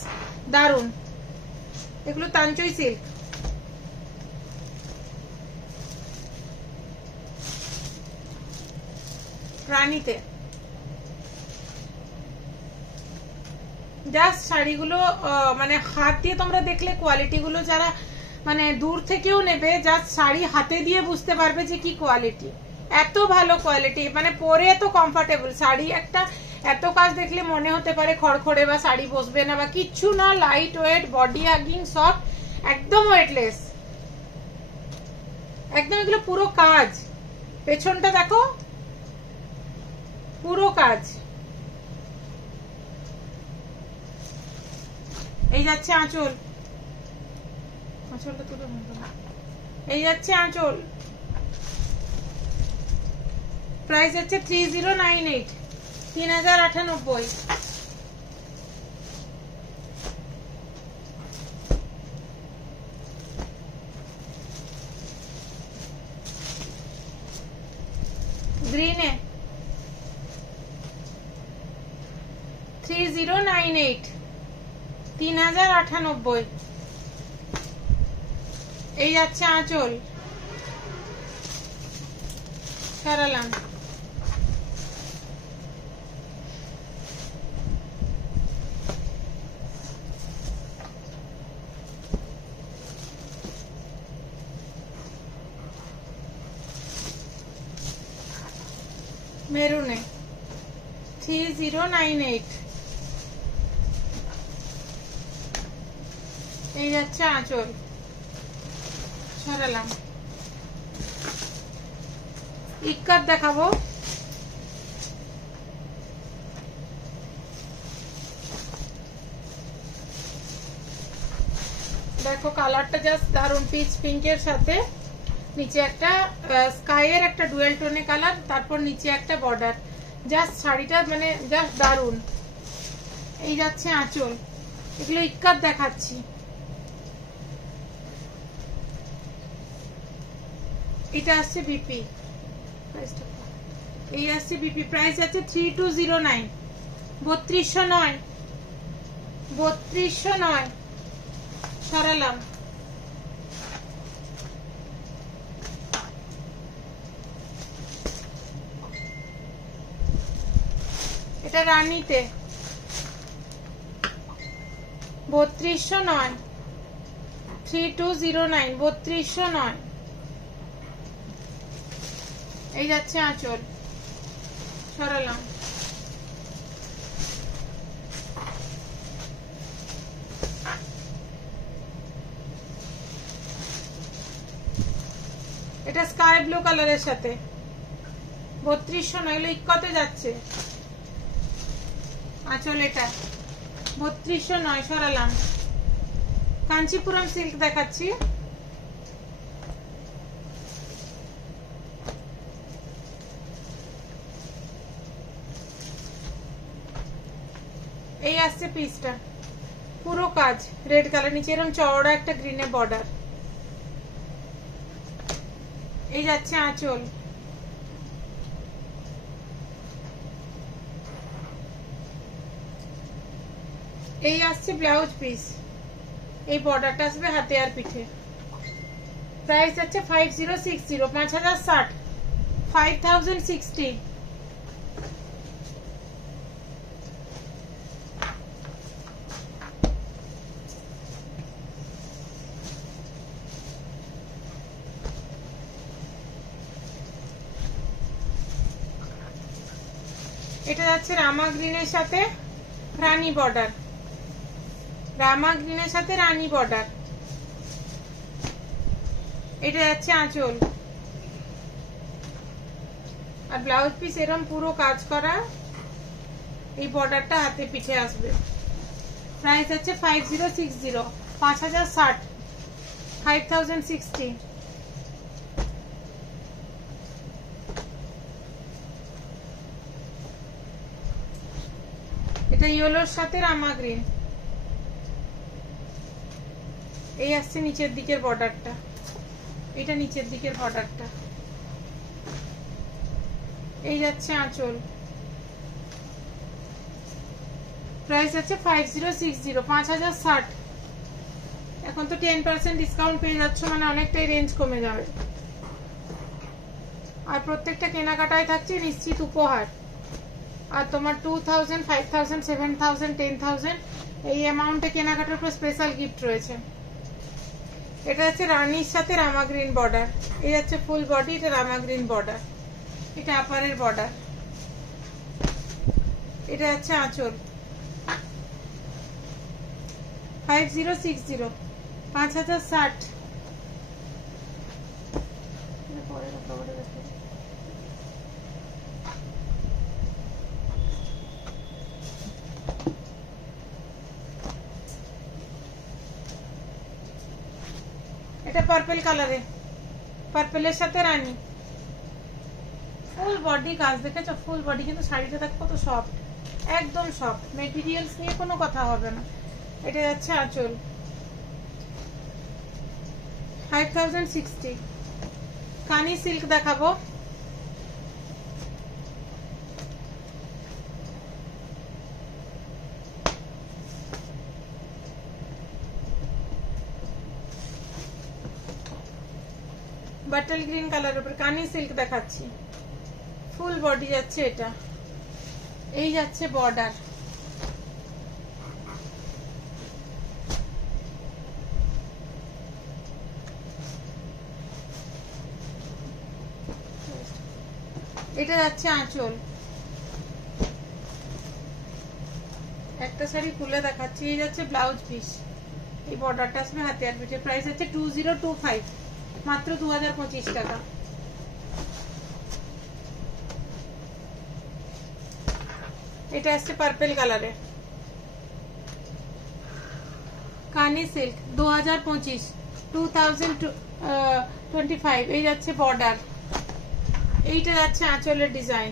দারুন। এগুলো তানচই সিল্ক। রানীতে জাস্ট শাড়িগুলো মানে হাত দিয়ে তোমরা দেখলে কোয়ালিটি গুলো, যারা মানে দূর থেকেও নেবে, জাস্ট শাড়ি হাতে দিয়ে বুঝতে পারবে যে কি কোয়ালিটি। এত ভালো কোয়ালিটি, মানে পরে এত কমফোর্টেবল। শাড়ি একটা এত কাজ দেখলে মনে হতে পারে খড়খড়ে বা শাড়ি বসবে না, বা কিচ্ছু না, light weight, body hugging, soft, একদম ওয়েটলেস, একদম। এগুলো পুরো কাজ, পেছনটা দেখো পুরো কাজ। এই যাচ্ছে আঁচল, আঁচলটা তুলে, এই যাচ্ছে আঁচল। প্রাইস হচ্ছে 3098, 3098। গ্রিনে 3098, 3098। এই যাচ্ছে আঁচল, সরালাম। মেরুনে 3098। এই যাচ্ছে আঁচল, সরালাম। ইক্কাত দেখাবো, দেখো কালারটা জাস্ট দারুন, পিচ পিঙ্কের সাথে নিচে একটা স্কাইয়ের একটা ডুয়েল টোনে কালার, তারপর নিচে একটা বর্ডার। জাস্ট শাড়িটা মানে জাস্ট দারুন। এই যাচ্ছে আঁচল, এগুলো ইক্কাত দেখাচ্ছি। এটা আসছে বিপি, এই আসছে বিপি। প্রাইস আছে 3209, 3209, 3209। সরালাম। এটা রানীতে 3209, 3209, 3209। এই যাচ্ছে আঁচল, সরালাম। এটা স্কাই ব্লু কালারের সাথে 3209, এগুলো ইক্কতে যাচ্ছে আঁচল। এটা 3209, সরালাম। কাঞ্চিপুরম সিল্ক দেখাচ্ছি, এই আসছে পিসটা, পুরো কাজ রেড কালার, নিচে এরকম চওড়া একটা গ্রিনের বর্ডার। এই যাচ্ছে আঁচল, এই আসছে ব্লাউজ পিস, এই বর্ডারটা আসবে হাতে আর পিঠে। প্রাইস হচ্ছে 5060, 5060, 5060। এটা যাচ্ছে রামা গ্রিনের সাথে রানী বর্ডার, রামা গ্রিনের সাথে রানী বর্ডার। এটা যাচ্ছে আঁচল, আর ব্লাউজ পিস এরকম পুরো কাজ করা, এই বর্ডারটা হাতে পিঠে আসবে। প্রাইস হচ্ছে 5060, 5060, 5060। এটা ইয়েলোর সাথে রামা গ্রিন। এই আসছে নিচের দিকের বর্ডারটা, এটা নিচের দিকের বর্ডারটা। এই যাচ্ছে আঁচল। প্রাইস আছে 5060, 5060। এখন তো 10% ডিসকাউন্ট পেয়ে যাচ্ছ, মানে অনেকটাই রেঞ্জ কমে যাবে। আর প্রত্যেকটা কেনাকাটায় থাকছে নিশ্চিত উপহার। আর তোমার 2000, 5000, 7000, 10000 এই অ্যামাউন্টে কেনাকাটার উপর স্পেশাল গিফট রয়েছে। এটা হচ্ছে রানীর সাথে রামা গ্রিন বর্ডার। এই হচ্ছে ফুল বডি, এটা রামা গ্রিন বর্ডার, এটা আপারের বর্ডার। এটা হচ্ছে আঁচল। 5060, 5060। এটা পার্পল কালারে, পার্পলের সাথে রানী। ফুল বডি কাজ দেখেছো, ফুল বডি। কিন্তু শাড়িটা দেখো কত সফট, একদম সফট, মেটেরিয়ালস নিয়ে কোনো কথা হবে না। এটা যাচ্ছে আঁচল। 5060। কানি সিল্ক দেখাবো। বাটল গ্রিন কালার উপর কানি সিল্ক দেখাচ্ছি। ফুল বডি যাচ্ছে এটা। এই যাচ্ছে বর্ডার। এটা যাচ্ছে আঁচল। একটা শাড়ি খুলে দেখাচ্ছি। এই যাচ্ছে ব্লাউজ পিস। এই বর্ডারটা আসবে হাতে আর পিঠে। প্রাইস হচ্ছে 2025, মাত্র 2025 টাকা। এটা আসছে পার্পল কালারে, কানি সিল্ক। 2025, 2025। এই যাচ্ছে বর্ডার। এইটা যাচ্ছে আঁচলের ডিজাইন।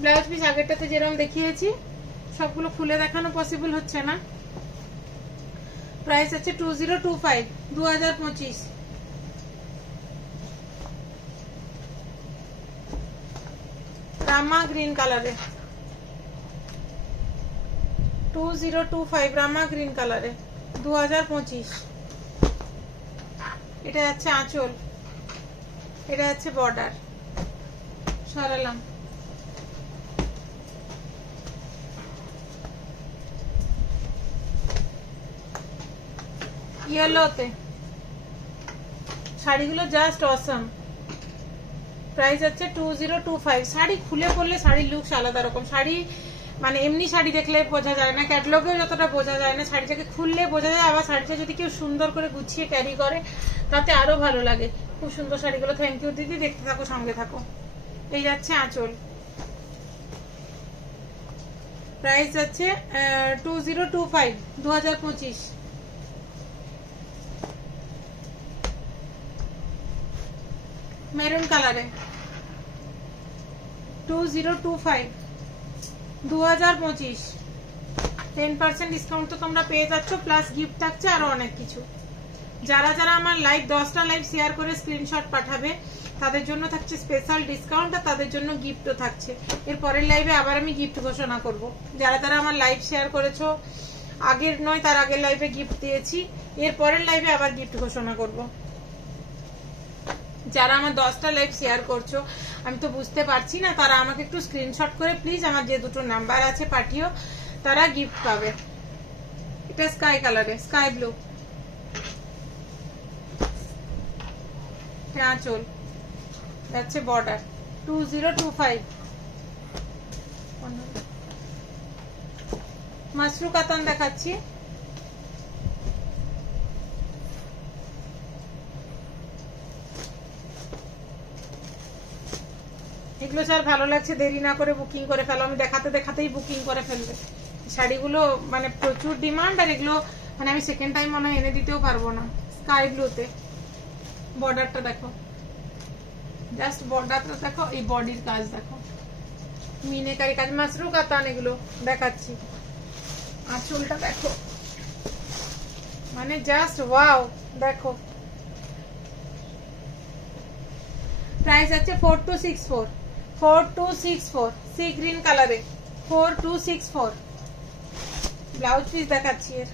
ব্লাউজ পিস আগেরটাতে যেরকম দেখিয়েছি, সবগুলো খুলে দেখানো পসিবল হচ্ছে না। প্রাইস আছে 2025, 2025। রামা গ্রিন কালারে, 2025 রামা গ্রিন কালারে, 2025। এটা যাচ্ছে আঁচল, এটা যাচ্ছে বর্ডার। সরালাম। ইয়েলোতে শাড়িগুলো জাস্ট অসম। প্রাইস আছে 2025। শাড়ি খুলে পড়লে শাড়ির লুকস আলাদা রকম। শাড়ি মানে এমনি শাড়ি দেখলে বোঝা যায় না, ক্যাটলগেও যতটা বোঝা যায় না, শাড়িটাকে খুললে বোঝা যায়। আবার শাড়িটা যদি কেউ সুন্দর করে গুছিয়ে ক্যারি করে তাতে আরো ভালো লাগে। খুব সুন্দর শাড়িগুলো। থ্যাংক ইউ দিদি, দেখতে থাকো, সঙ্গে থাকো। এই যাচ্ছে আঁচল। প্রাইস আছে 2025, 2025। মেরুন কালারে, 2025, 2025। 10% ডিসকাউন্ট তো তোমরা পেয়ে যাচ্ছ, প্লাস গিফট থাকছে আরো অনেক কিছু। যারা যারা আমার লাইভ 10টা লাইভ শেয়ার করে স্ক্রিনশট পাঠাবে তাদের জন্য থাকছে স্পেশাল ডিসকাউন্ট, আর তাদের জন্য গিফটও থাকছে। এর পরের লাইভে আবার আমি গিফট ঘোষণা করব। যারা যারা আমার লাইভ শেয়ার করেছো, আগের নয় তার আগের লাইভে গিফট দিয়েছি, এর পরের লাইভে আবার গিফট ঘোষণা করব। যারা আমার 10টা লাইভ শেয়ার করছো, আমি তো বুঝতে পারছি না, তারা আমাকে একটু স্ক্রিনশট করে প্লিজ আমার যে দুটো নাম্বার আছে পাঠিও, তারা গিফট পাবে। এটা স্কাই কালারে, স্কাই ব্লু। আঁচল যাচ্ছে বর্ডার। 2025। মাশরু কাতান দেখাচ্ছি। এগুলো যার ভালো লাগছে দেরি না করে বুকিং করে ফেলো। আমি দেখাতে দেখাতেই বুকিং করে ফেলবে। শাড়িগুলো মানে প্রচুর ডিমান্ড, আর এগুলো মানে আমি সেকেন্ড টাইম মনে হয় এনে দিতেও পারবো না। স্কাই ব্লুতে বর্ডারটা দেখো, জাস্ট বর্ডারটা দেখো, এই বডির কাজ দেখো, মিনেকারি কাজ। মাশরু কাতান এগুলো দেখাচ্ছি। আঁচলটা দেখো, মানে জাস্ট ওয়াও। দেখো প্রাইস আছে 4264, 4264 সি গ্রিন কালারে 4264। ব্লাউজ পিস দেখাচ্ছি এর।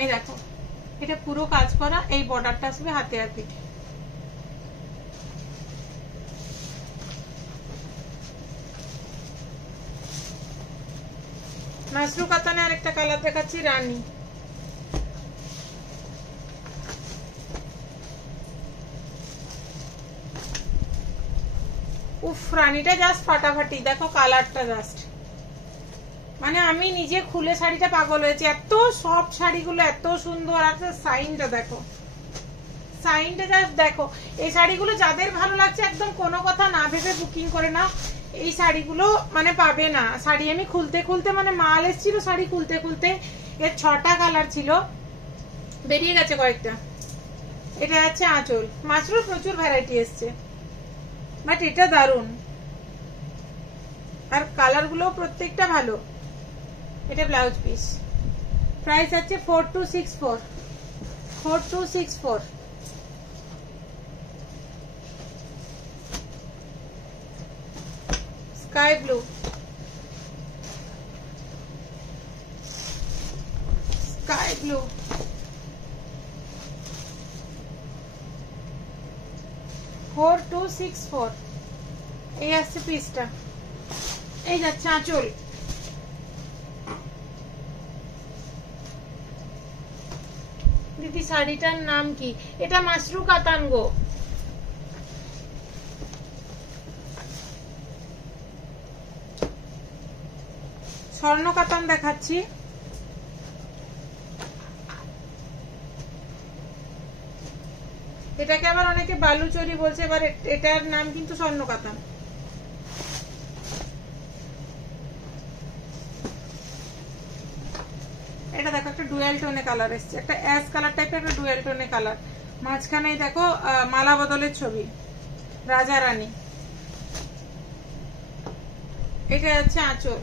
এই দেখো, এটা পুরো কাজ করা, এই বর্ডারটা আসবে হাতে আর পিঠে। মাশরু কাতানে আরেকটা কালার দেখাচ্ছি, রানী। উফ, রানীটা জাস্ট ফাটাফাটি। দেখো কালারটা জাস্ট, মানে আমি নিজে খুলে শাড়িটা পাগল হয়েছে, এত সফট শাড়িগুলো এত সুন্দর। আর সাইনটা দেখো, সাইনটা জাস্ট দেখো। এই শাড়িগুলো যাদের ভালো লাগছে একদম কোনো কথা না ভেবে বুকিং করে নাও। এই শাড়িগুলো মানে পাবে না। শাড়ি আমি খুলতে খুলতে মানে মাল এসেছিল, শাড়ি খুলতে খুলতে এর 6টা কালার ছিল, বেরিয়ে গেছে কয়েকটা। এটা আছে আঁচল। মাশরুর প্রচুর ভ্যারাইটি এসছে, বাট এটা দারুন। আর কালার গুলো প্রত্যেকটা ভালো। এটা ব্লাউজ পিস। প্রাইস আছে 4264, 4264। Sky blue, sky blue, 4264। এই আসছে পিসটা। এই যাচ্ছে আঁচল। দিদি শাড়িটার নাম কি? এটা মাশরু কাতান গো। স্বর্ণ কাতান দেখাচ্ছি। এটাকে আবার অনেকে বালুচরি বলছে, এবার এটার নাম কিন্তু স্বর্ণ কাতান। এটা দেখো একটা ডুয়াল টোনে কালার এসছে, একটা অ্যাশ কালার টাইপের একটা ডুয়াল টোনে কালার। মাঝখানে দেখো মালা বদলের ছবি, রাজা রানী। এটা হচ্ছে আঁচল।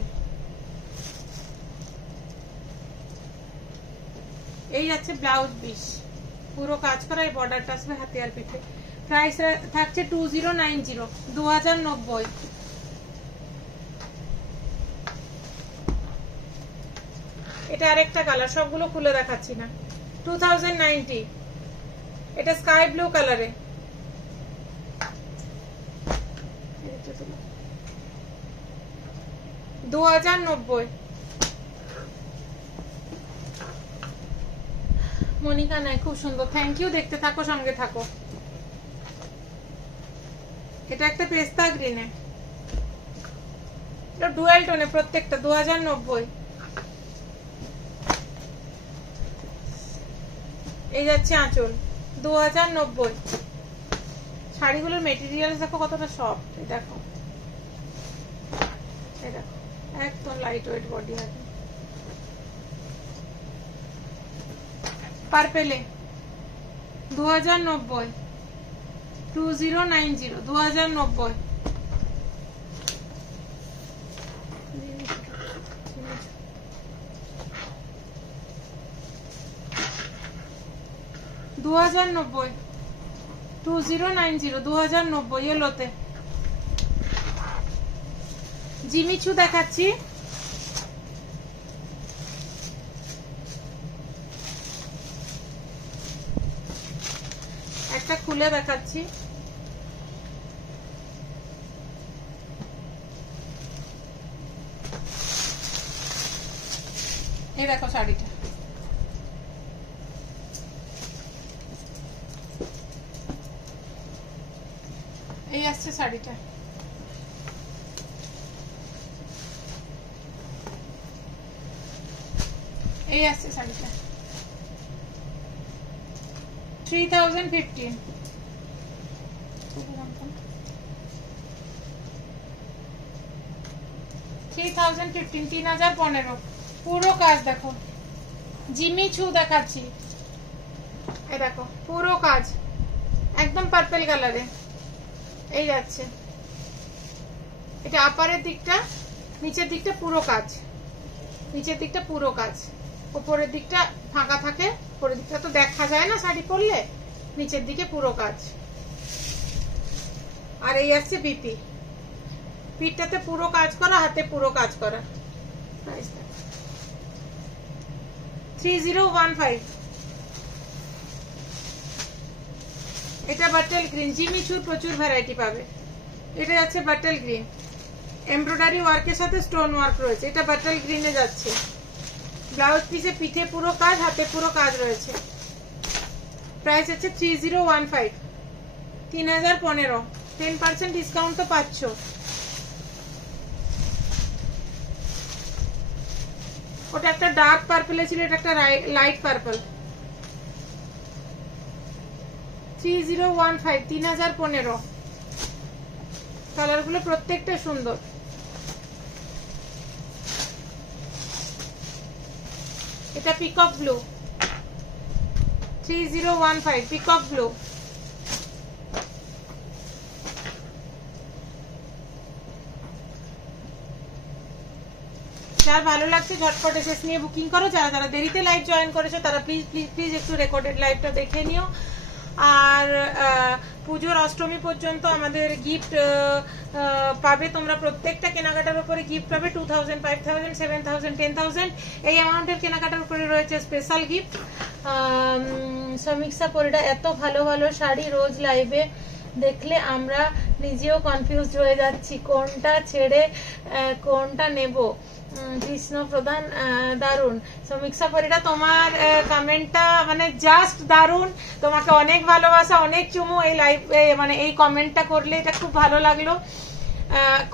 এই যাচ্ছে ব্লাউজ পিস, পুরো কাজ করা। এই বর্ডারটা আসবে হাতে আর পিঠে। প্রাইস থাকছে 2090, 2090। এটা আরেকটা কালার, সবগুলো খুলে দেখাচ্ছি না। 2090। এটা স্কাই ব্লু কালারে। 2090। মনিকা নাই, খুব সুন্দর, থ্যাংক ইউ। দেখতে থাকো, সঙ্গে থাকো। এটা একটা পেস্তা গ্রিনে, এটা ডুয়াল টোনে প্রত্যেকটা। 2090। এই যাচ্ছে আঁচল। 2090। শাড়িগুলোর মেটেরিয়াল দেখো কতটা সফট। দেখো, এই দেখো একদম লাইট ওয়েট বডি আছে। পার্পেলে 2090, 2090, 2090। $2090, 2090, 2090 ইয়েলোতে। জিমিচু দেখাচ্ছি। একটা খুলে দেখাচ্ছি। এই দেখো শাড়িটা, এই আসছে শাড়িটা। এই আসছে শাড়িটা। 3015। 3015, 3015। পুরো কাজ দেখো। জিমিচু দেখাচ্ছি। এই দেখো পুরো কাজ একদম পার্পল কালারে। এই যাচ্ছে এটা আপারের দিকটা, নিচের দিকটা পুরো কাজ, নিচের দিকটা পুরো কাজ, উপরের দিকটা ফাঁকা থাকে, উপরের দিকটা তো দেখা যায় না শাড়ি পরলে, নিচের দিকে পুরো কাজ। আর এই আসছে বিপি, পিঠটাতে পুরো কাজ করা, হাতে পুরো কাজ করা। 3015। এটা বাটল গ্রিন, জিমিচুর প্রচুর ভ্যারাইটি পাবে। এটা যাচ্ছে বাটল গ্রিন, এমব্রয়ডারি ওয়ার্কের সাথে স্টোন ওয়ার্ক রয়েছে, এটা বাটল গ্রিনে যাচ্ছে। ব্লাউজ পিসে পিঠে পুরো কাজ, হাতে পুরো কাজ রয়েছে। প্রাইস হচ্ছে 3015, 3015। 10% ডিসকাউন্ট তো পাচ্ছ। ওটা একটা ডার্ক পার্পল ছিল, এটা একটা লাইট পার্পল। 3015, 3015। কালার গুলো প্রত্যেকটা সুন্দর। এটা পিকক ব্লু, 3015 পিকক ব্লু। যার ভালো লাগছে ঝটপট এসে নিয়ে বুকিং করো। যারা যারা দেরিতে লাইভ জয়েন করেছো তারা প্লিজ প্লিজ প্লিজ একটু রেকর্ডেড লাইভটা দেখে নিও। আর পুজোর অষ্টমী পর্যন্ত আমাদের গিফট পাবে তোমরা, প্রত্যেকটা কেনাকাটার উপরে গিফট পাবে। 2000, 5000, 7000, 10000 এই অ্যামাউন্টের কেনাকাটার উপরে রয়েছে স্পেশাল গিফট। সমীক্ষা পরিটা এত ভালো ভালো শাড়ি রোজ লাইভে দেখলে আমরা নিজেও কনফিউজড হয়ে যাচ্ছি কোনটা ছেড়ে কোনটা নেব। কৃষ্ণ প্রধান, দারুন। সমীক্ষা পরিটা, তোমার কমেন্টটা মানে জাস্ট দারুন, তোমাকে অনেক ভালোবাসা, অনেক চুমু। এই লাইভ মানে এই কমেন্টটা করলে এটা খুব ভালো লাগলো।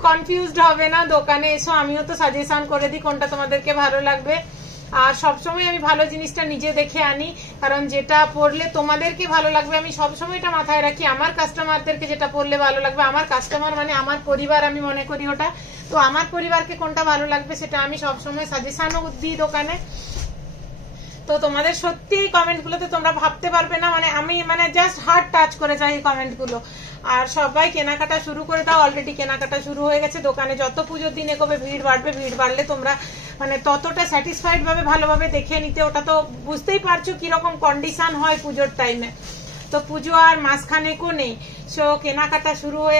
কনফিউজড হবে না, দোকানে এসো, আমিও তো সাজেশন করে দিই কোনটা তোমাদেরকে ভালো লাগবে। আর সবসময় আমি ভালো জিনিসটা নিজে দেখে আনি, কারণ যেটা পরলে তোমাদেরকে ভালো লাগবে আমি সবসময় এটা মাথায় রাখি। আমার কাস্টমারদেরকে যেটা পরলে ভালো লাগবে, আমার কাস্টমার মানে আমার পরিবার, আমি মনে করি ওটা। তো আমার পরিবারকে কোনটা ভালো লাগবে সেটা আমি সবসময় সাজেশনও দিই দোকানে। তো তোমাদের সত্যি এই কমেন্টগুলোতে তোমরা ভাবতে পারবে না, মানে আমি মানে জাস্ট হার্ট টাচ করে যাই এই কমেন্টগুলো। আর সবাই কেনাকাটা শুরু করে দাও, অলরেডি কেনাকাটা শুরু হয়ে গেছে। দোকানে যত পুজোর দিন এগোবে ভিড় বাড়বে, ভিড় বাড়লে তোমরা মানে ততটা স্যাটিসফাইড ভাবে ভালোভাবে দেখে নিতে। ওটা তো বুঝতেই পারছো কিরকম কন্ডিশন হয় পুজোর টাইমে। তো পুজো আর মাসখানেকও নেই, সো কেনাকাটা শুরু হয়ে